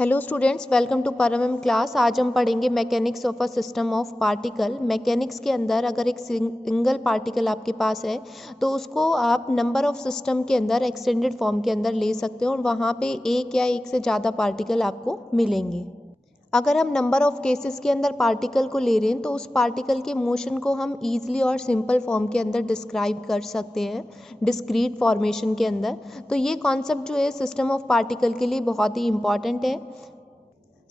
Hello students, welcome to परम class. आज हम पढ़ेंगे mechanics of a system of particle. Mechanics के अंदर अगर एक सिंगल पार्टिकल आपके पास है तो उसको आप नंबर ऑफ सिस्टम के अंदर एक्सटेंडेड फॉर्म के अंदर ले सकते हो और वहाँ पे एक या एक से ज़्यादा पार्टिकल आपको मिलेंगे। अगर हम नंबर ऑफ केसेस के अंदर पार्टिकल को ले रहे हैं तो उस पार्टिकल के मोशन को हम ईजिली और सिंपल फॉर्म के अंदर डिस्क्राइब कर सकते हैं, डिस्क्रीट फॉर्मेशन के अंदर। तो ये कॉन्सेप्ट जो है सिस्टम ऑफ पार्टिकल के लिए बहुत ही इंपॉर्टेंट है।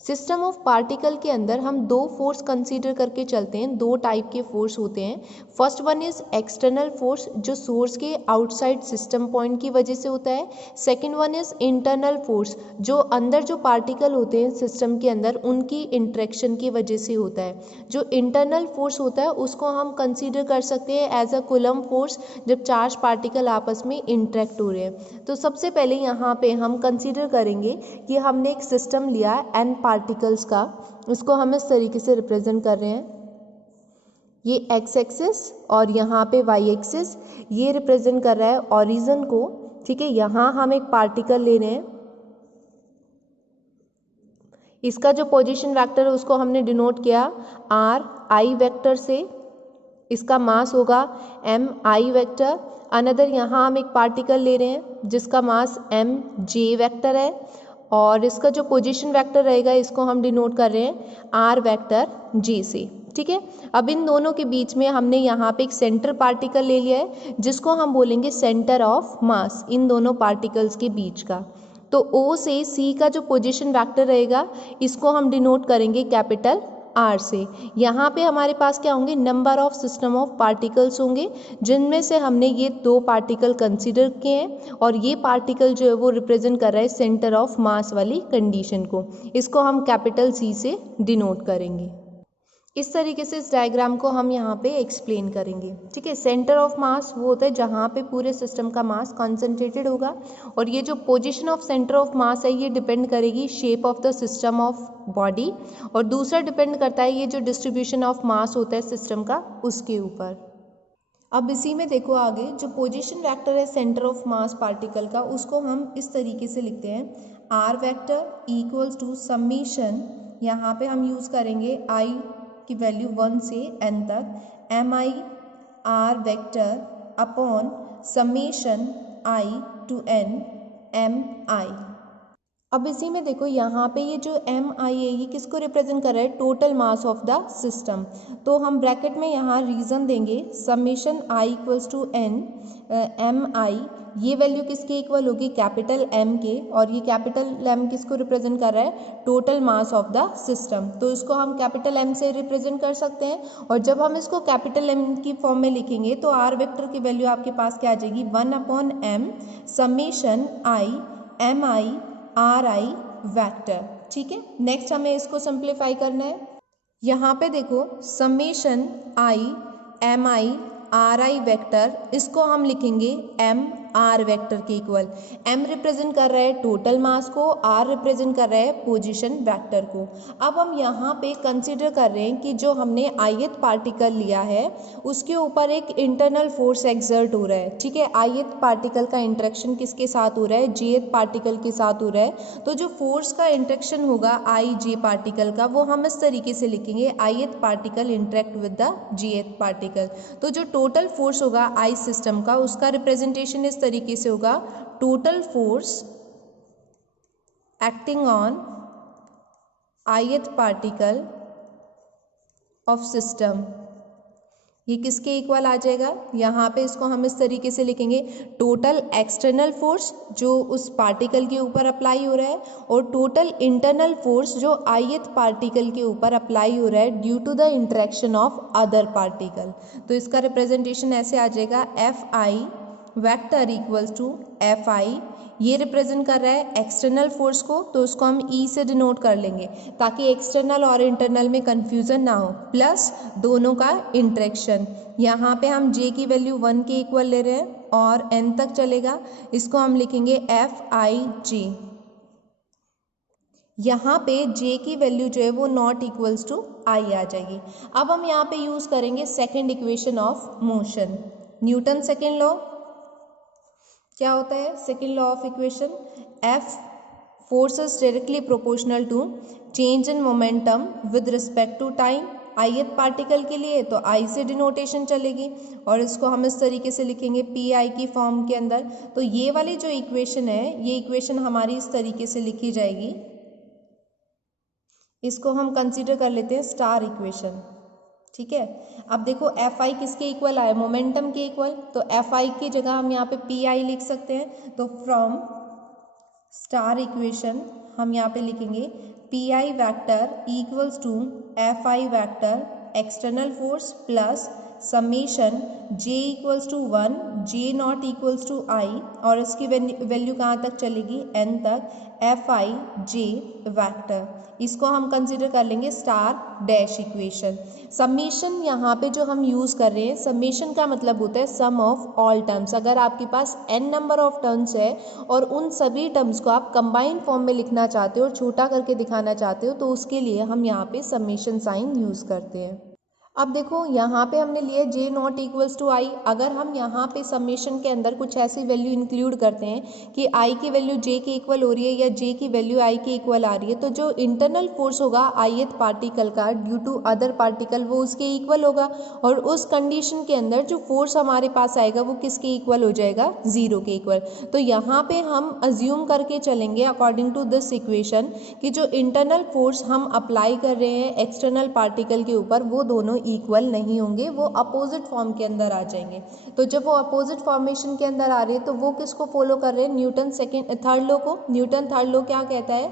सिस्टम ऑफ पार्टिकल के अंदर हम दो फोर्स कंसीडर करके चलते हैं। दो टाइप के फोर्स होते हैं। First one is external force, जो सोर्स के आउटसाइड सिस्टम पॉइंट की वजह से होता है। Second one is internal force, जो अंदर जो पार्टिकल होते हैं सिस्टम के अंदर उनकी इंट्रैक्शन की वजह से होता है। जो इंटरनल फोर्स होता है उसको हम कंसीडर कर सकते हैं एज अ कूलम फोर्स, जब चार्ज पार्टिकल आपस में इंट्रैक्ट हो रहे हैं। तो सबसे पहले यहाँ पे हम कंसीडर करेंगे कि हमने एक सिस्टम लिया एन पार्टिकल्स का, उसको हम इस तरीके से रिप्रेजेंट कर रहे हैं। ये एक्स एक्सिस और यहाँ पे वाई एक्सिस, ये रिप्रेजेंट कर रहा है ओरिजिन को। ठीक है, यहाँ हम एक पार्टिकल ले रहे हैं। इसका जो पोजीशन वेक्टर है उसको हमने डिनोट किया आर आई वेक्टर से। इसका मास होगा एम आई वेक्टर। अनदर यहाँ हम एक पार्टिकल ले रहे हैं जिसका मास एम जे वेक्टर है और इसका जो पोजीशन वेक्टर रहेगा इसको हम डिनोट कर रहे हैं आर वेक्टर जे से। ठीक है, अब इन दोनों के बीच में हमने यहाँ पे एक सेंटर पार्टिकल ले लिया है जिसको हम बोलेंगे सेंटर ऑफ मास इन दोनों पार्टिकल्स के बीच का। तो O से C का जो पोजीशन वेक्टर रहेगा इसको हम डिनोट करेंगे कैपिटल आर से। यहाँ पे हमारे पास क्या होंगे, number of system of particles होंगे, जिनमें से हमने ये दो पार्टिकल कंसीडर किए हैं और ये पार्टिकल जो है वो रिप्रेजेंट कर रहा है सेंटर ऑफ मास वाली कंडीशन को। इसको हम कैपिटल सी से डिनोट करेंगे। इस तरीके से इस डायग्राम को हम यहाँ पे एक्सप्लेन करेंगे। ठीक है, सेंटर ऑफ मास वो होता है जहाँ पे पूरे सिस्टम का मास कॉन्सेंट्रेटेड होगा और ये जो पोजीशन ऑफ सेंटर ऑफ मास है ये डिपेंड करेगी shape of the system of body, और दूसरा डिपेंड करता है ये जो डिस्ट्रीब्यूशन ऑफ मास होता है सिस्टम का उसके ऊपर। अब इसी में देखो आगे जो पोजीशन वेक्टर है सेंटर ऑफ मास पार्टिकल का, उसको हम इस तरीके से लिखते हैं R vector equals to summation, यहाँ पे हम यूज़ करेंगे आई की वैल्यू 1 से n तक, M I R vector upon summation I to n M I. अब इसी में देखो यहाँ पे ये जो एम आई है ये किसको रिप्रेजेंट कर रहा है, total mass of the system. तो हम ब्रैकेट में यहाँ रीज़न देंगे summation I equals to N M I, ये वैल्यू किसके इक्वल होगी, कैपिटल एम के, और ये कैपिटल एम किसको रिप्रेजेंट कर रहा है, total mass of the system. तो इसको हम कैपिटल एम से रिप्रेजेंट कर सकते हैं और जब हम इसको कैपिटल एम की फॉर्म में लिखेंगे तो आर वेक्टर की वैल्यू आपके पास क्या आ जाएगी, 1/m summation I am I are I vector. ठीक है, नेक्स्ट हमें इसको सिंप्लीफाई करना है। यहाँ पे देखो summation I am I are I vector, इसको हम लिखेंगे एम आर वेक्टर के इक्वल। एम रिप्रेजेंट कर रहा है टोटल मास को, आर रिप्रेजेंट कर रहा है पोजीशन वेक्टर को। अब हम यहाँ पे कंसीडर कर रहे हैं कि जो हमने ith पार्टिकल लिया है उसके ऊपर एक इंटरनल फोर्स एक्सर्ट हो रहा है। ठीक है, ith पार्टिकल का इंट्रैक्शन किसके साथ हो रहा है, jth पार्टिकल के साथ हो रहा है। तो जो फोर्स का इंट्रैक्शन होगा आई जे पार्टिकल का वो हम इस तरीके से लिखेंगे ith particle interact with the jth particle. तो जो टोटल फोर्स होगा आई सिस्टम का उसका रिप्रेजेंटेशन इस तरीके से होगा total force acting on ith particle of system. ये किसके इक्वल आ जाएगा, यहाँ पे इसको हम इस तरीके से लिखेंगे टोटल एक्सटर्नल फोर्स जो उस पार्टिकल के ऊपर अप्लाई हो रहा है और टोटल इंटरनल फोर्स जो ith पार्टिकल के ऊपर अप्लाई हो रहा है due to the interaction of other particle. तो इसका रिप्रेजेंटेशन ऐसे आ जाएगा F I vector equals to F I, ये रिप्रेजेंट कर रहा है एक्सटर्नल फोर्स को तो उसको हम ई से डिनोट कर लेंगे ताकि एक्सटर्नल और इंटरनल में कंफ्यूजन ना हो, प्लस दोनों का इंट्रैक्शन। यहाँ पे हम जे की वैल्यू 1 के इक्वल ले रहे हैं और एन तक चलेगा, इसको हम लिखेंगे एफ आई जे। यहाँ पे जे की वैल्यू जो है वो नॉट इक्वल्स टू आई आ जाएगी। अब हम यहाँ पे यूज़ करेंगे second equation of motion, Newton second law. क्या होता है second law of equation, F force is directly proportional to change in momentum with respect to time. ith particle के लिए तो I से डिनोटेशन चलेगी और इसको हम इस तरीके से लिखेंगे PI की फॉर्म के अंदर। तो ये वाली जो इक्वेशन है, ये इक्वेशन हमारी इस तरीके से लिखी जाएगी। इसको हम कंसीडर कर लेते हैं स्टार इक्वेशन, ठीक है। अब देखो Fi किसके इक्वल आया, मोमेंटम के इक्वल, तो Fi की जगह हम यहाँ पे PI लिख सकते हैं। तो फ्रॉम स्टार इक्वेशन हम यहाँ पे लिखेंगे PI vector equals to Fi vector external force plus summation J equals to 1 J not equals to I, और इसकी वैल्यू कहाँ तक चलेगी, n तक, Fi J वैक्टर। इसको हम कंसीडर कर लेंगे स्टार डैश इक्वेशन। समेशन यहाँ पे जो हम यूज़ कर रहे हैं, समेशन का मतलब होता है सम ऑफ ऑल टर्म्स। अगर आपके पास n नंबर ऑफ टर्म्स है और उन सभी टर्म्स को आप कंबाइंड फॉर्म में लिखना चाहते हो और छोटा करके दिखाना चाहते हो, तो उसके लिए हम यहाँ पे समेशन साइन यूज़ करते हैं। अब देखो यहाँ पे हमने लिए J not equals to I। अगर हम यहाँ पे समेशन के अंदर कुछ ऐसी वैल्यू इंक्लूड करते हैं कि I की वैल्यू J के इक्वल हो रही है या J की वैल्यू I के इक्वल आ रही है, तो जो इंटरनल फोर्स होगा ith पार्टिकल का ड्यू टू अदर पार्टिकल वो उसके इक्वल होगा, और उस कंडीशन के अंदर जो फोर्स हमारे पास आएगा वो किसके इक्वल हो जाएगा, 0 के इक्वल। तो यहाँ पे हम अज्यूम करके चलेंगे अकॉर्डिंग टू दिस इक्वेशन कि जो इंटरनल फोर्स हम अप्लाई कर रहे हैं एक्सटर्नल पार्टिकल के ऊपर वो दोनों इक्वल नहीं होंगे, वो अपोजिट फॉर्म के अंदर आ जाएंगे। तो जब वो अपोजिट फॉर्मेशन के अंदर आ रहे हैं तो वो किसको फॉलो कर रहे हैं, न्यूटन थर्ड लॉ को। न्यूटन थर्ड लॉ क्या कहता है,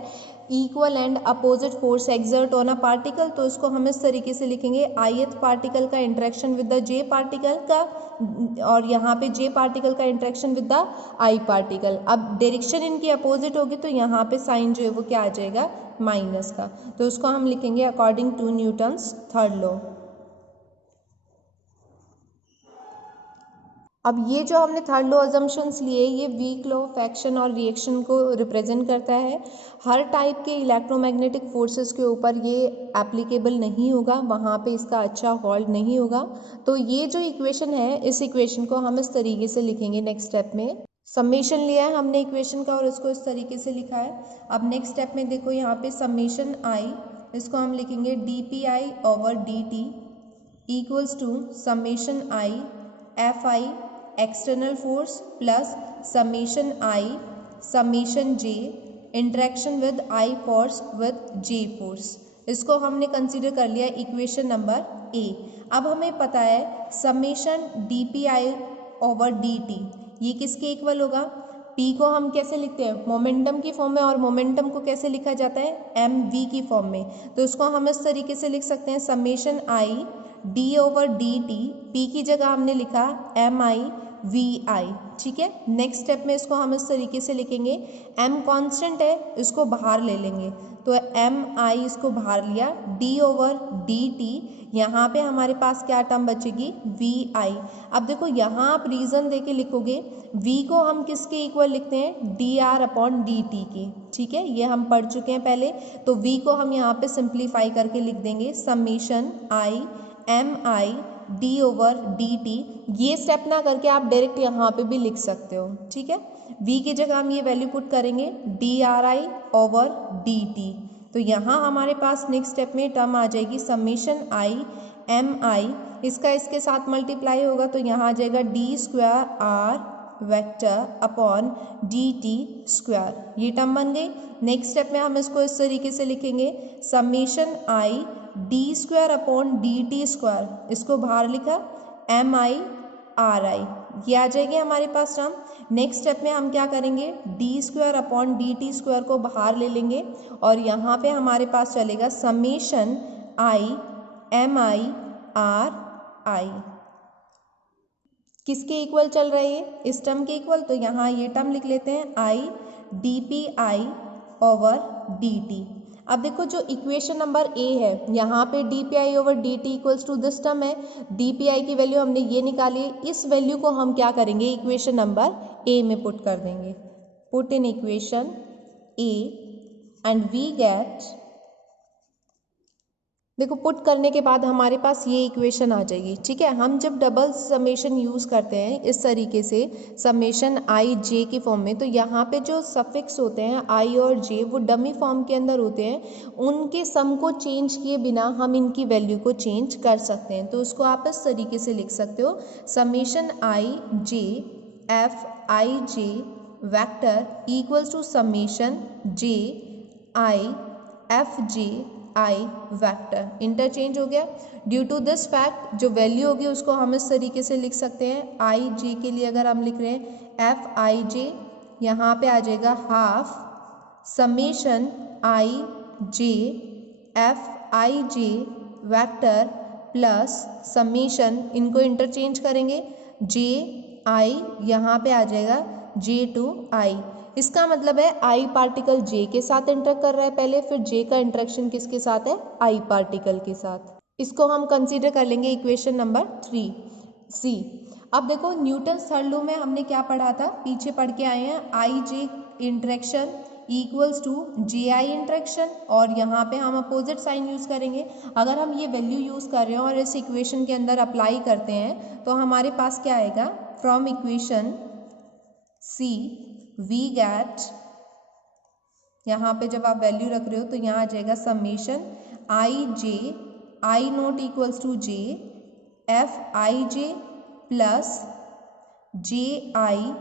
equal and opposite force exert on a particle. तो इसको हम इस तरीके से लिखेंगे ith पार्टिकल का interaction with the J particle का, और यहाँ पे J पार्टिकल का interaction with the I particle. अब डायरेक्शन इनकी अपोजिट होगी तो यहाँ पे साइन जो है वो क्या आ जाएगा, माइनस का। तो उसको हम लिखेंगे according to Newton's third law. अब ये जो हमने थर्ड लॉ अजम्पशंस लिए, ये वीक लॉ ऑफ एक्शन और रिएक्शन को रिप्रेजेंट करता है। हर टाइप के इलेक्ट्रोमैग्नेटिक फोर्सेस के ऊपर ये एप्लीकेबल नहीं होगा, वहाँ पे इसका अच्छा होल्ड नहीं होगा। तो ये जो इक्वेशन है, इस इक्वेशन को हम इस तरीके से लिखेंगे नेक्स्ट स्टेप में। समेशन लिया है हमने इक्वेशन का और इसको इस तरीके से लिखा है। अब नेक्स्ट स्टेप में देखो यहाँ पे समेशन आई, इसको हम लिखेंगे dpi over dt equals to summation I Fi external force plus summation I summation J interaction with I force with J force. इसको हमने कंसीडर कर लिया इक्वेशन नंबर A। अब हमें पता है समेशन dpi ओवर dt ये किसके इक्वल होगा, P को हम कैसे लिखते हैं, मोमेंटम की फॉर्म में, और मोमेंटम को कैसे लिखा जाता है, mv की फॉर्म में। तो इसको हम इस तरीके से लिख सकते हैं summation I d over dt, P की जगह हमने लिखा mi vi, ठीक है। नेक्स्ट स्टेप में इसको हम इस तरीके से लिखेंगे, m कांस्टेंट है, इसको बाहर ले लेंगे, तो mi इसको बाहर लिया, d ओवर dt, यहाँ पे हमारे पास क्या टर्म बचेगी, vi। अब देखो यहाँ आप रीज़न दे के लिखोगे, v को हम किसके इक्वल लिखते हैं, dr अपॉन dt की, ठीक है, ये हम पढ़ चुके हैं पहले। तो v को हम यहाँ पे सिंप्लीफाई करके लिख देंगे summation i mi d over dt। ये स्टेप ना करके आप डायरेक्ट यहाँ पे भी लिख सकते हो, ठीक है। v की जगह हम ये वैल्यू पुट करेंगे dri ओवर dt। तो यहाँ हमारे पास नेक्स्ट स्टेप में टर्म आ जाएगी समेशन i mi, इसका इसके साथ मल्टीप्लाई होगा तो यहाँ आ जाएगा d square r vector upon dt square, ये टर्म बन गई। नेक्स्ट स्टेप में हम इसको इस तरीके से लिखेंगे summation i d square upon dt square, इसको बाहर लिखा mi ri, ये आ जाएगी हमारे पास टर्म। नेक्स्ट स्टेप में हम क्या करेंगे, d square upon dt square को बाहर ले लेंगे और यहाँ पे हमारे पास चलेगा समेशन i mi ri, किसके इक्वल चल रही है, इस टर्म के इक्वल। तो यहाँ ये टर्म लिख लेते हैं i dpi ओवर dt। अब देखो जो इक्वेशन नंबर ए है, यहाँ पे dpi over dt equals to this term है, dpi की वैल्यू हमने ये निकाली, इस वैल्यू को हम क्या करेंगे, इक्वेशन नंबर ए में पुट कर देंगे, put in equation A and we get देखो पुट करने के बाद हमारे पास ये इक्वेशन आ जाएगी, ठीक है। हम जब डबल समेशन यूज़ करते हैं इस तरीके से समेशन आई जे के फॉर्म में, तो यहाँ पे जो सफिक्स होते हैं आई और जे वो डमी फॉर्म के अंदर होते हैं, उनके सम को चेंज किए बिना हम इनकी वैल्यू को चेंज कर सकते हैं। तो उसको आप इस तरीके से लिख सकते हो, summation I J F I J vector equals to summation J I F J I vector. Interchange हो गया। ड्यू टू दिस फैक्ट जो वैल्यू होगी उसको हम इस तरीके से लिख सकते हैं, आई जे के लिए अगर हम लिख रहे हैं एफ आई जे, यहाँ पे आ जाएगा half summation I J F I J vector plus summation, इनको इंटरचेंज करेंगे, जे आई यहाँ पे आ जाएगा जे टू आई। इसका मतलब है आई पार्टिकल जे के साथ इंटरेक्ट कर रहा है पहले, फिर जे का इंटरेक्शन किसके साथ है, आई पार्टिकल के साथ। इसको हम कंसीडर कर लेंगे इक्वेशन नंबर 3 सी। अब देखो न्यूटन्स थर्ड लॉ में हमने क्या पढ़ा था, पीछे पढ़ के आए हैं, I J interaction equals to J I interaction, और यहाँ पे हम अपोजिट साइन यूज़ करेंगे। अगर हम ये वैल्यू यूज़ कर रहे हैं और इस इक्वेशन के अंदर अप्लाई करते हैं तो हमारे पास क्या आएगा, from equation C we get, यहाँ पे जब आप वैल्यू रख रहे हो तो यहाँ आ जाएगा summation I J I not equals to J F I J plus J I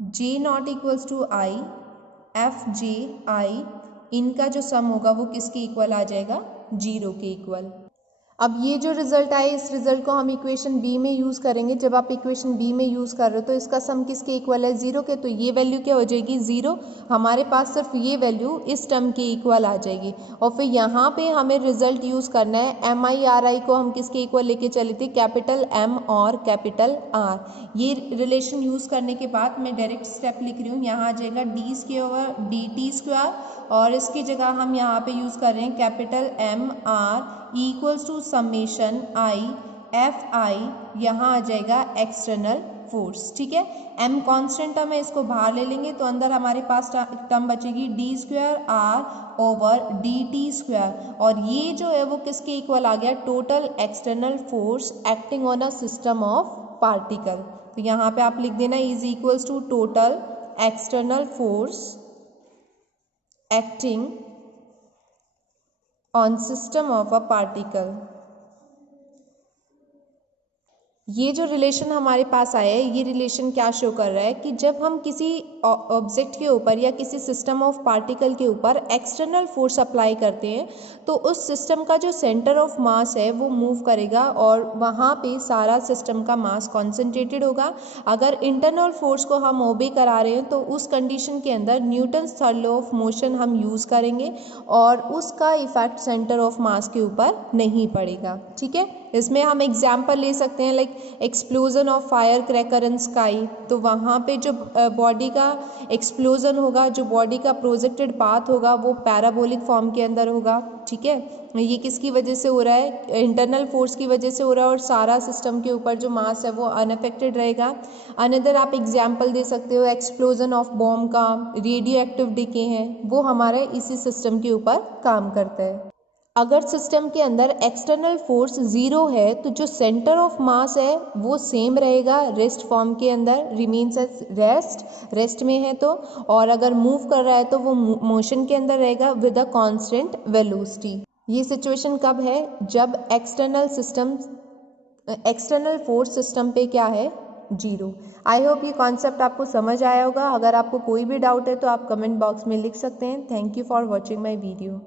J not equals to I F J I, इनका जो सम होगा वो किसके इक्वल आ जाएगा, 0 के इक्वल। अब ये जो रिजल्ट आए इस रिजल्ट को हम इक्वेशन बी में यूज़ करेंगे। जब आप इक्वेशन बी में यूज़ कर रहे हो तो इसका सम किसके इक्वल है, 0 के, तो ये वैल्यू क्या हो जाएगी 0। हमारे पास सिर्फ ये वैल्यू इस टर्म के इक्वल आ जाएगी। और फिर यहाँ पे हमें रिजल्ट यूज़ करना है, एम आई आर आई को हम किसके इक्वल लेके चले थे, कैपिटल एम और कैपिटल आर। ये रिलेशन यूज़ करने के बाद मैं डायरेक्ट स्टेप लिख रही हूँ, यहाँ आ जाएगा D square over D T square, और इसकी जगह हम यहाँ पे यूज़ कर रहे हैं capital M R equals to summation I F I, यहाँ आ जाएगा एक्सटर्नल फोर्स, ठीक है। एम कांस्टेंट टर्म है, इसको बाहर ले लेंगे तो अंदर हमारे पास टर्म बचेगी D square R over D T square, और ये जो है वो किसके इक्वल आ गया, total external force acting on a system of particle. तो यहाँ पे आप लिख देना is equals to total external force acting on system of a particle। ये जो रिलेशन हमारे पास आया है ये रिलेशन क्या शो कर रहा है कि जब हम किसी ऑब्जेक्ट के ऊपर या किसी सिस्टम ऑफ पार्टिकल के ऊपर एक्सटर्नल फोर्स अप्लाई करते हैं तो उस सिस्टम का जो सेंटर ऑफ मास है वो मूव करेगा और वहाँ पे सारा सिस्टम का मास कॉन्सेंट्रेटेड होगा। अगर इंटरनल फोर्स को हम ओबे करा रहे हैं तो उस कंडीशन के अंदर Newton's third law of motion हम यूज़ करेंगे और उसका इफेक्ट सेंटर ऑफ मास के ऊपर नहीं पड़ेगा, ठीक है। इसमें हम एग्जाम्पल ले सकते हैं like explosion of fire cracker in sky, तो वहाँ पे जो बॉडी का एक्सप्लोजन होगा, जो बॉडी का प्रोजेक्टेड पाथ होगा वो पैराबोलिक फॉर्म के अंदर होगा, ठीक है। ये किसकी वजह से हो रहा है, इंटरनल फोर्स की वजह से हो रहा है और सारा सिस्टम के ऊपर जो मास है वो अनअफेक्टेड रहेगा। अनदर आप एग्जाम्पल दे सकते हो एक्सप्लोजन ऑफ बॉम्ब का, रेडियो एक्टिव डिके है, वो हमारे इसी सिस्टम के ऊपर काम करता है। अगर सिस्टम के अंदर एक्सटर्नल फोर्स 0 है तो जो सेंटर ऑफ मास है वो सेम रहेगा, रेस्ट फॉर्म के अंदर रिमेन्स एज रेस्ट में है तो, और अगर मूव कर रहा है तो वो मोशन के अंदर रहेगा विद अ कांस्टेंट वेलोसिटी। ये सिचुएशन कब है, जब एक्सटर्नल फोर्स सिस्टम पे क्या है, 0। आई होप ये कॉन्सेप्ट आपको समझ आया होगा। अगर आपको कोई भी डाउट है तो आप कमेंट बॉक्स में लिख सकते हैं। Thank you for watching my video.